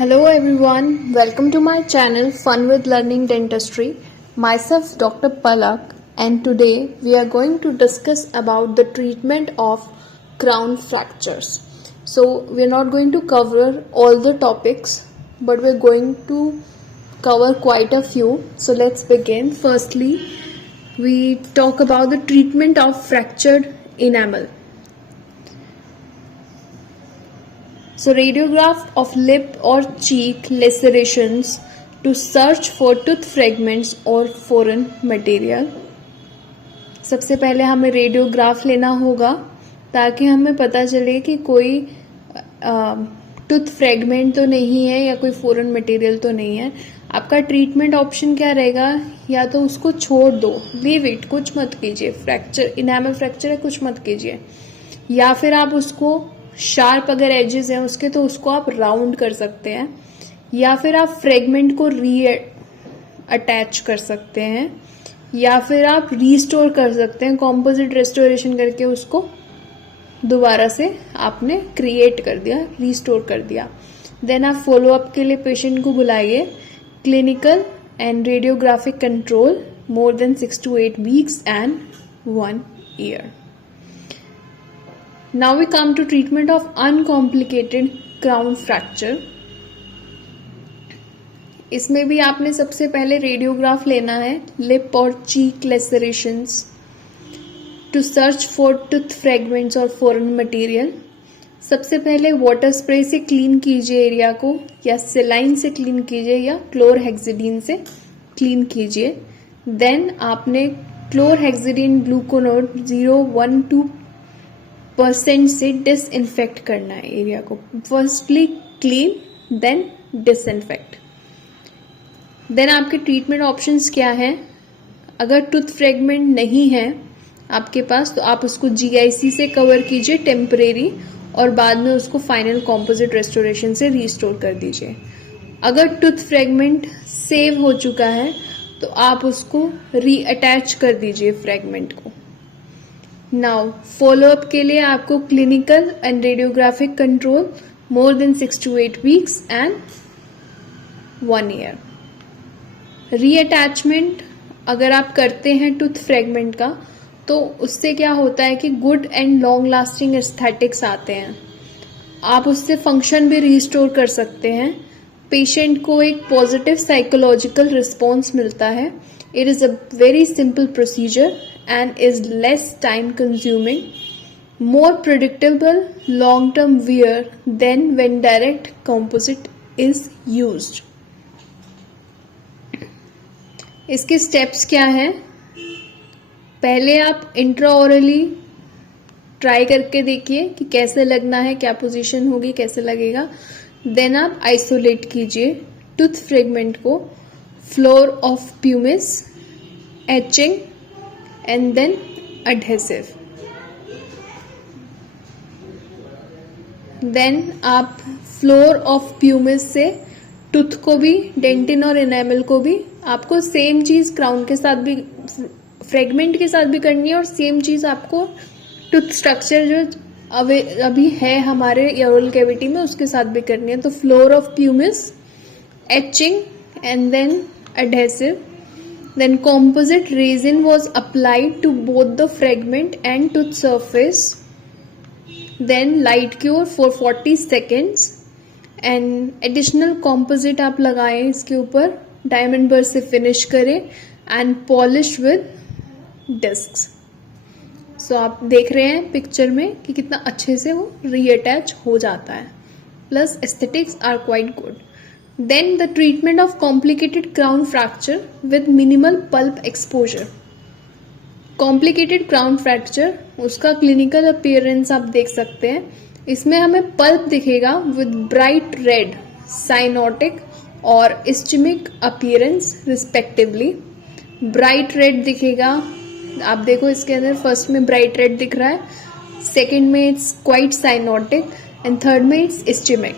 Hello everyone, welcome to my channel Fun with Learning Dentistry. Myself Dr. Palak, and today we are going to discuss about the treatment of crown fractures. So we are not going to cover all the topics, but we are going to cover quite a few. So let's begin. Firstly, we talk about the treatment of fractured enamel. So radiograph of lip or cheek lacerations to search for tooth fragments or foreign material. सबसे पहले हमें radiograph लेना होगा ताकि हमें पता चले कि कोई टूथ फ्रेगमेंट तो नहीं है या कोई फॉरेन मटेरियल तो नहीं है. आपका ट्रीटमेंट ऑप्शन क्या रहेगा? या तो उसको छोड़ दो, लीव इट, कुछ मत कीजिए, फ्रैक्चर इनेमल फ्रैक्चर है, कुछ मत कीजिए. या फिर आप उसको शार्प अगर एजेस हैं उसके तो उसको आप राउंड कर सकते हैं, या फिर आप फ्रेगमेंट को री अटैच कर सकते हैं, या फिर आप रीस्टोर कर सकते हैं. कॉम्पोजिट रेस्टोरेशन करके उसको दोबारा से आपने क्रिएट कर दिया, रीस्टोर कर दिया. देन आप फॉलो अप के लिए पेशेंट को बुलाइए. Clinical and radiographic control more than 6 to 8 weeks and 1 year. Now we come to treatment of uncomplicated crown fracture. इसमें भी आपने सबसे पहले रेडियोग्राफ लेना है लिप और cheek lacerations to search for tooth fragments और फॉरेन मटेरियल. सबसे पहले वाटर स्प्रे से क्लीन कीजिए एरिया को, या सेलाइन से क्लीन कीजिए, या क्लोरहेक्सिडीन से क्लीन कीजिए. देन आपने क्लोरहेक्सिडीन ग्लूकोनोड 0.12% से डिसइंफेक्ट करना है एरिया को. Firstly clean then disinfect. Then आपके ट्रीटमेंट ऑप्शंस क्या हैं? अगर टूथ फ्रेगमेंट नहीं है आपके पास तो आप उसको GIC से कवर कीजिए टेम्परेरी, और बाद में उसको फाइनल कॉम्पोजिट रेस्टोरेशन से रीस्टोर कर दीजिए. अगर टूथ फ्रेगमेंट सेव हो चुका है तो आप उसको रीअटैच कर दीजिए फ्रेगमेंट को. नाउ फॉलो अप के लिए आपको clinical and radiographic control more than 6 to 8 weeks and 1 year. रीअटैचमेंट अगर आप करते हैं टूथ फ्रेगमेंट का तो उससे क्या होता है कि good and long lasting aesthetics आते हैं. आप उससे फंक्शन भी रिस्टोर कर सकते हैं. पेशेंट को एक पॉजिटिव साइकोलॉजिकल रिस्पॉन्स मिलता है. It is a very simple procedure and is less time consuming, more predictable long term wear than when direct composite is used. इसके स्टेप्स क्या हैं? पहले आप इंट्राओरली ट्राई करके देखिए कि कैसे लगना है, क्या पोजीशन होगी, कैसे लगेगा. देन आप आइसोलेट कीजिए टूथ फ्रेगमेंट को, floor of pumice, etching and then adhesive. Then आप फ्लोर ऑफ प्यूमिस से टूथ को भी, डेंटिन और इनेमल को भी आपको सेम चीज क्राउन के साथ भी, फ्रेगमेंट के साथ भी करनी है, और सेम चीज आपको टूथ स्ट्रक्चर जो अभी है हमारे ओरल कैविटी में उसके साथ भी करनी है. तो flour of pumice, etching and then adhesive. Then composite resin was applied to both the fragment and tooth surface. Then light cure for 40 seconds and additional composite आप लगाएं इसके ऊपर, डायमंड बर्स से फिनिश करें and polish with discs. So आप देख रहे हैं पिक्चर में कि कितना अच्छे से वो रीअटैच हो जाता है. Plus aesthetics are quite good. Then the treatment of complicated crown fracture with minimal pulp exposure. Complicated crown fracture, उसका clinical appearance आप देख सकते हैं. इसमें हमें pulp दिखेगा with bright red, cyanotic और ischemic appearance respectively. Bright red दिखेगा, आप देखो इसके अंदर फर्स्ट में bright red दिख रहा है, सेकेंड में it's quite cyanotic and third में it's ischemic.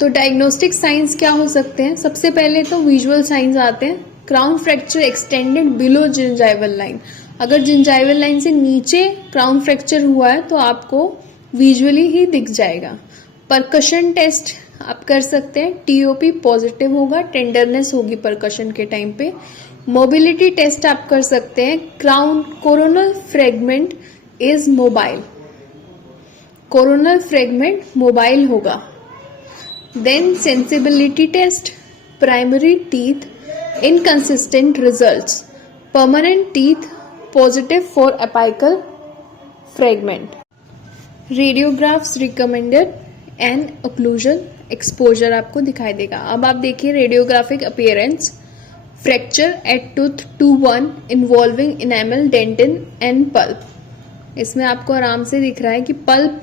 तो डायग्नोस्टिक साइंस क्या हो सकते हैं? सबसे पहले तो विजुअल साइंस आते हैं. Crown fracture extended below gingival line. अगर जिंजाइवल लाइन से नीचे क्राउन फ्रैक्चर हुआ है तो आपको विजुअली ही दिख जाएगा. परकशन टेस्ट आप कर सकते हैं, टीओपी पॉजिटिव होगा, टेंडरनेस होगी परकशन के टाइम पे। मोबिलिटी टेस्ट आप कर सकते हैं, crown coronal fragment is mobile, coronal fragment mobile होगा। Then sensibility test, primary teeth inconsistent results, permanent teeth positive for apical fragment. Radiographs recommended and occlusion exposure आपको दिखाई देगा। अब आप देखिए radiographic appearance, fracture at tooth 2-1 involving enamel, dentin and pulp. इसमें आपको आराम से दिख रहा है कि पल्प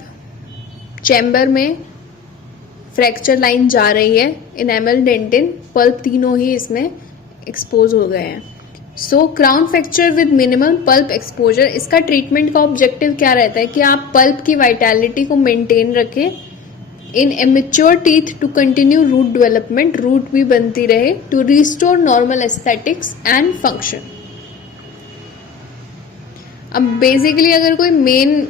चैम्बर में फ्रैक्चर लाइन जा रही है, इनेमल, डेंटिन, पल्प तीनों ही इसमें एक्सपोज हो गए हैं। So crown fracture with minimal pulp exposure, इसका ट्रीटमेंट का ऑब्जेक्टिव क्या रहता है कि आप पल्प की वाइटैलिटी को मेंटेन रखें, in immature teeth to continue root development, root भी बनती रहे, to restore normal aesthetics and function. अब बेसिकली अगर कोई मेन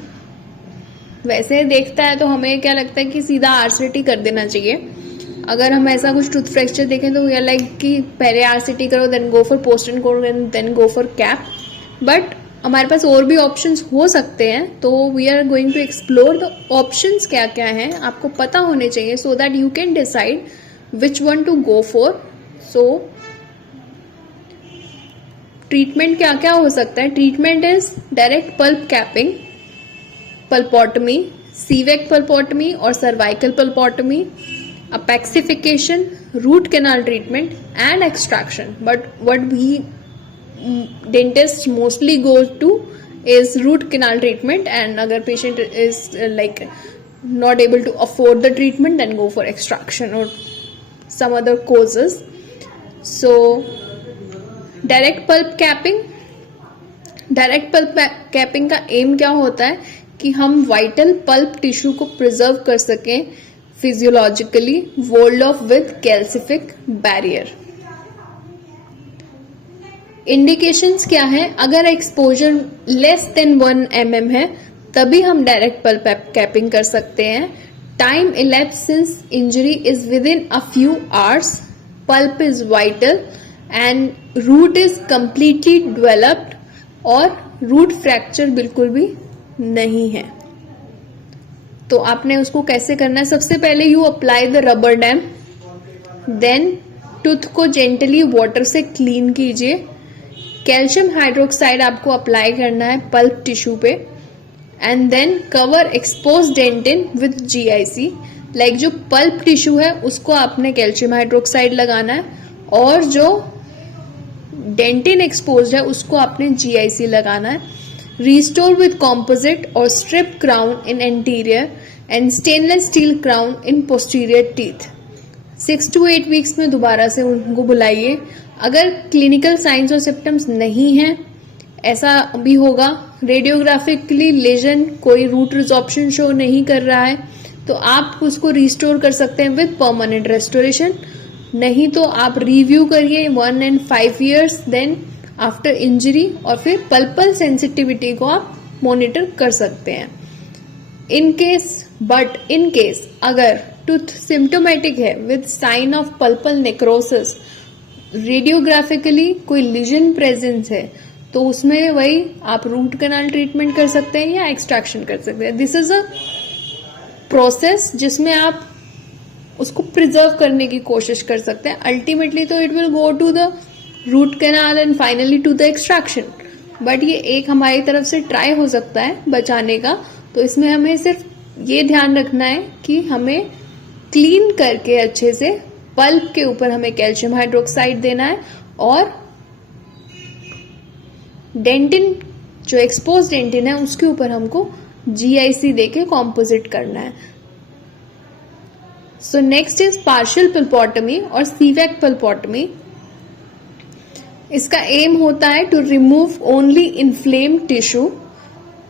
वैसे देखता है तो हमें क्या लगता है कि सीधा आरसीटी कर देना चाहिए। अगर हम ऐसा कुछ टूथ फ्रैक्चर देखें तो वी आर लाइक कि पहले आरसीटी करो, then go for post and core, then go for cap. But हमारे पास और भी ऑप्शंस हो सकते हैं, तो we are going to explore the options क्या क्या हैं, आपको पता होने चाहिए, so that you can decide which one to go for. So treatment क्या क्या हो सकता है? Treatment is direct pulp capping, pulpotomy, Cvek pulpotomy और cervical pulpotomy, apexification, root canal treatment and extraction. But what we dentist mostly goes to is root canal treatment, and agar patient is like not able to afford the treatment, then go for extraction or some other causes. So direct pulp capping, direct pulp capping का aim क्या होता है कि हम vital pulp tissue को preserve कर सकें physiologically, walled off with calcific barrier. Indications क्या है? अगर एक्सपोजर लेस देन 1 mm है तभी हम डायरेक्ट पल्प कैपिंग कर सकते हैं। Time elapse since injury is within a few hours, pulp is vital and root is completely developed, और रूट फ्रैक्चर बिल्कुल भी नहीं है। तो आपने उसको कैसे करना है? सबसे पहले you apply the rubber dam, then tooth को जेंटली वाटर से क्लीन कीजिए। कैल्शियम हाइड्रोक्साइड आपको अप्लाई करना है पल्प टिश्यू पे, and then cover expose dentin with GIC. Like जो पल्प टिश्यू है उसको आपने कैल्शियम हाइड्रोक्साइड लगाना है, और जो डेंटिन एक्सपोज है उसको आपने जीआईसी लगाना है। रिस्टोर विद कॉम्पोजिट और strip crown in anterior and stainless steel crown in posterior teeth. 6 to 8 weeks में दोबारा से उनको बुलाइए। अगर क्लिनिकल साइंस और सिम्टम्स नहीं हैं, ऐसा भी होगा, रेडियोग्राफिकली लेजन कोई रूट रिजॉर्प्शन शो नहीं कर रहा है, तो आप उसको रिस्टोर कर सकते हैं विद परमानेंट रेस्टोरेशन। नहीं तो आप रिव्यू करिए 1 and 5 years then after injury, और फिर पल्पल सेंसिटिविटी को आप मॉनिटर कर सकते हैं। इन केस अगर टूथ सिम्टोमेटिक है विद साइन ऑफ पल्पल नेक्रोसिस, रेडियोग्राफिकली कोई लीजन प्रेजेंस है, तो उसमें वही आप रूट कैनाल ट्रीटमेंट कर सकते हैं या एक्सट्रैक्शन कर सकते हैं। दिस इज अ प्रोसेस जिसमें आप उसको प्रिजर्व करने की कोशिश कर सकते हैं। अल्टीमेटली तो it will go to the root canal and finally to the extraction, but ये एक हमारी तरफ से ट्राई हो सकता है बचाने का। तो इसमें हमें सिर्फ ये ध्यान रखना है कि हमें क्लीन करके अच्छे से पल्प के ऊपर हमें कैल्शियम हाइड्रोक्साइड देना है, और डेंटिन जो एक्सपोज डेंटिन है उसके ऊपर हमको जीआईसी देके कॉम्पोजिट करना है। So next is partial pulpotomy और सीवेक पल्पोटमी। इसका एम होता है to remove only inflamed tissue,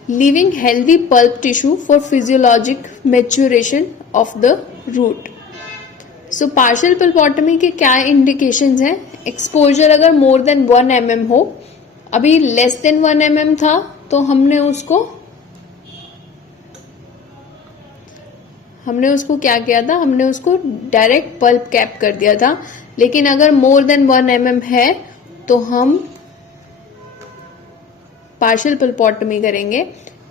leaving healthy pulp tissue for physiologic maturation of the root. So partial pulpotomy के क्या इंडिकेशंस हैं? एक्सपोजर अगर मोर देन 1 mm हो, अभी लेस देन 1 mm था तो हमने उसको हमने उसको क्या किया था, हमने उसको डायरेक्ट पल्प कैप कर दिया था। लेकिन अगर मोर देन 1 mm है तो हम पार्शियल पल्पोटमी करेंगे।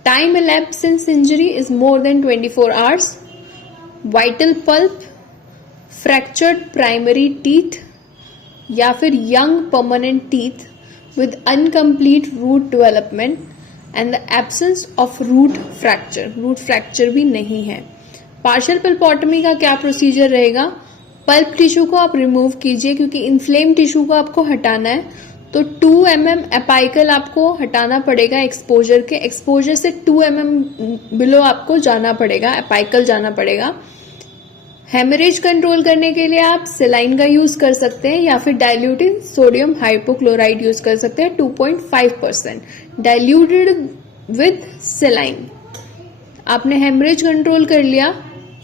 Time elapsed since injury is more than 24 hours, vital pulp, fractured primary teeth या फिर young permanent teeth with incomplete root development and the absence of root fracture भी नहीं है। पार्शियल पल्पोटमी का क्या प्रोसीजर रहेगा, पल्प टिश्यू को आप रिमूव कीजिए क्योंकि इन्फ्लेम टिश्यू को आपको हटाना है, तो 2 mm एपाइकल आपको हटाना पड़ेगा एक्सपोजर से 2 mm बिलो आपको जाना पड़ेगा, एपाइकल जाना पड़ेगा। हेमरेज कंट्रोल करने के लिए आप सेलाइन का यूज कर सकते हैं या फिर डाइल्यूटेड सोडियम हाइपोक्लोराइड यूज कर सकते हैं 2.5% डाइल्यूटेड विद सेलाइन। आपने हेमरेज कंट्रोल कर लिया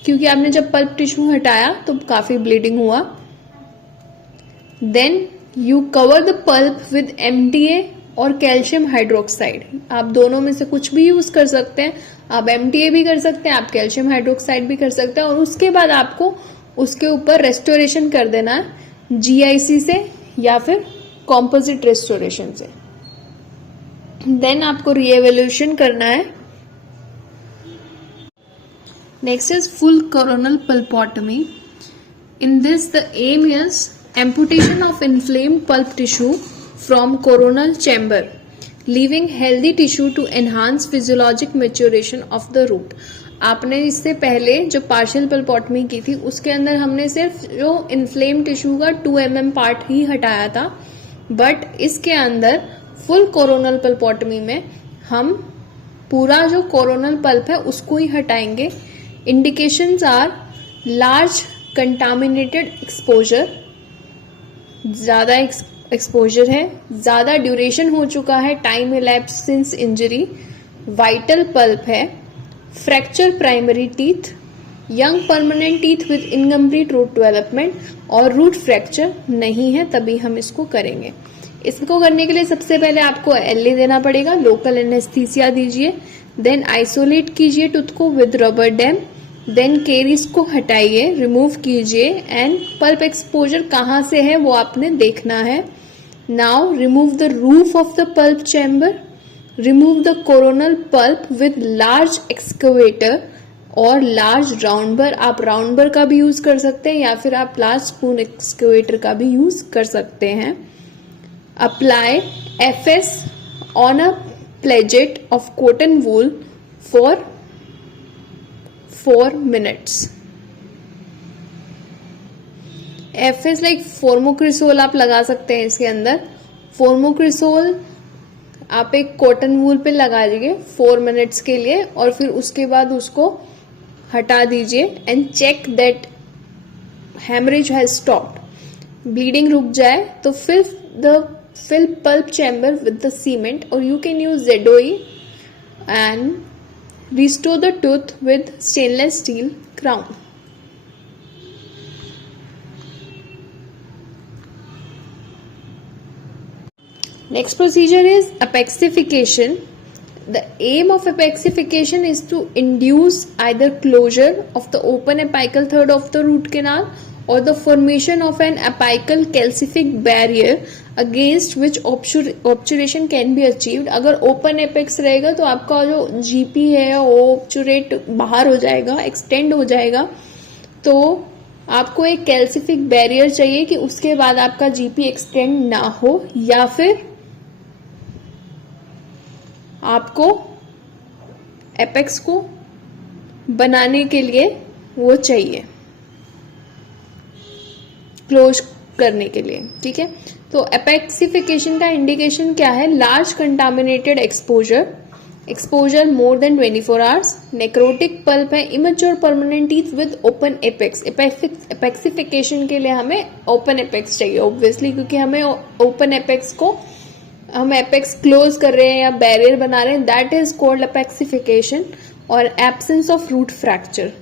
क्योंकि आपने जब पल्प टिश्यू हटाया तो काफी ब्लीडिंग हुआ। Then you cover the pulp with MTA और कैल्शियम हाइड्रोक्साइड, आप दोनों में से कुछ भी यूज कर सकते हैं। आप MTA भी कर सकते हैं, आप कैल्शियम हाइड्रोक्साइड भी कर सकते हैं, और उसके बाद आपको उसके ऊपर रेस्टोरेशन कर देना है GIC से या फिर कॉम्पोजिट रेस्टोरेशन से। देन आपको रीएवोल्यूशन करना है। Next is full coronal pulpotomy. In this the aim is amputation of inflamed pulp tissue from coronal chamber, leaving healthy tissue to enhance physiologic maturation of the root। आपने इससे पहले जो partial पल्पोटमी की थी उसके अंदर हमने सिर्फ जो इन्फ्लेम टिश्यू का 2 mm पार्ट ही हटाया था, बट इसके अंदर फुल कोरोनल पल्पोटमी में हम पूरा जो कोरोनल पल्प है उसको ही हटाएंगे। Indications are large contaminated exposure, ज्यादा एक्सपोजर है, ज्यादा ड्यूरेशन हो चुका है, time elapsed since injury, vital pulp है, fracture primary teeth, young permanent teeth with incomplete root development और रूट फ्रैक्चर नहीं है, तभी हम इसको करेंगे। इसको करने के लिए सबसे पहले आपको LA देना पड़ेगा, लोकल एनेस्थीसिया दीजिए, देन आइसोलेट कीजिए टूथ को with rubber dam, then caries को हटाइए, रिमूव कीजिए, एंड पल्प एक्सपोजर कहाँ से है वो आपने देखना है। Now remove the roof of the pulp chamber, remove the coronal pulp with large excavator और लार्ज राउंड बर। आप राउंड बर का भी यूज कर सकते हैं या फिर आप लार्ज स्पून एक्सकवेटर का भी यूज कर सकते हैं। Apply FS on a pledget of cotton wool for 4 minutes। FS like formocresol आप लगा सकते हैं इसके अंदर। फोर्मोक्रिसोल आप एक कॉटन वूल पे लगा दीजिए 4 minutes के लिए और फिर उसके बाद उसको हटा दीजिए and check that haemorrhage has stopped. Bleeding रुक जाए तो fill pulp chamber with the cement or you can use ZOE and restore the tooth with stainless steel crown। Next procedure is apexification. The aim of apexification is to induce either closure of the open apical third of the root canal or the formation of an apical calcific barrier against which obturation can be achieved। अगर open apex रहेगा तो आपका जो GP है वो ऑब्चुरेट बाहर हो जाएगा, एक्सटेंड हो जाएगा, तो आपको एक कैल्सिफिक बैरियर चाहिए कि उसके बाद आपका GP एक्सटेंड ना हो, या फिर आपको एपेक्स को बनाने के लिए वो चाहिए, क्लोज करने के लिए। ठीक है, तो एपेक्सिफिकेशन का इंडिकेशन क्या है? Large contaminated exposure more than 24 hours, necrotic pulp है, immature permanent teeth with open apex. Apexification के लिए हमें ओपन एपेक्स चाहिए ऑब्वियसली, क्योंकि हमें ओपन एपेक्स को हम एपेक्स क्लोज कर रहे हैं या बैरियर बना रहे हैं, दैट इज कॉल्ड एपेक्सिफिकेशन। और absence of root fracture.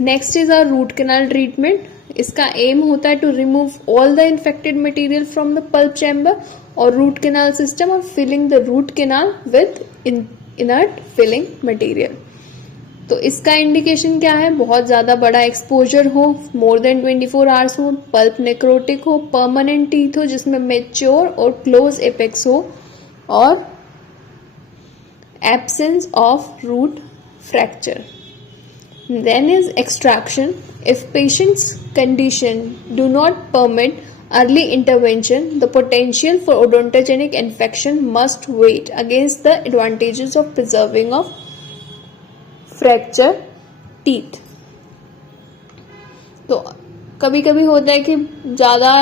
Next is our root canal treatment. इसका एम होता है to remove all the infected material from the pulp chamber और रूट कैनाल सिस्टम और filling the root canal with inert filling material. तो इसका indication क्या है, बहुत ज़्यादा बड़ा एक्सपोजर हो, मोर देन 24 आवर्स हो, पल्प नेक्रोटिक हो, परमानेंट टीथ हो जिसमें मेच्योर और क्लोज एपेक्स हो, और absence of root fracture. Then is extraction. If patient's condition do not permit early intervention, the potential for odontogenic infection must weigh against the advantages of preserving of fracture teeth. तो कभी कभी होता है कि ज़्यादा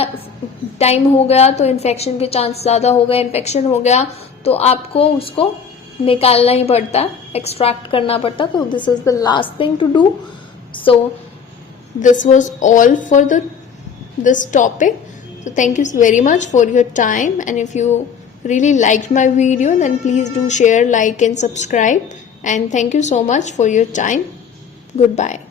time हो गया तो इन्फेक्शन के चांस ज़्यादा हो गए, इन्फेक्शन हो गया तो आपको उसको निकालना ही पड़ता है, एक्सट्रैक्ट करना पड़ता है. तो this is the last thing to do. So this was all for this topic. So thank you very much for your time, and if you really liked my video then please do share, like and subscribe, and thank you so much for your time. Goodbye.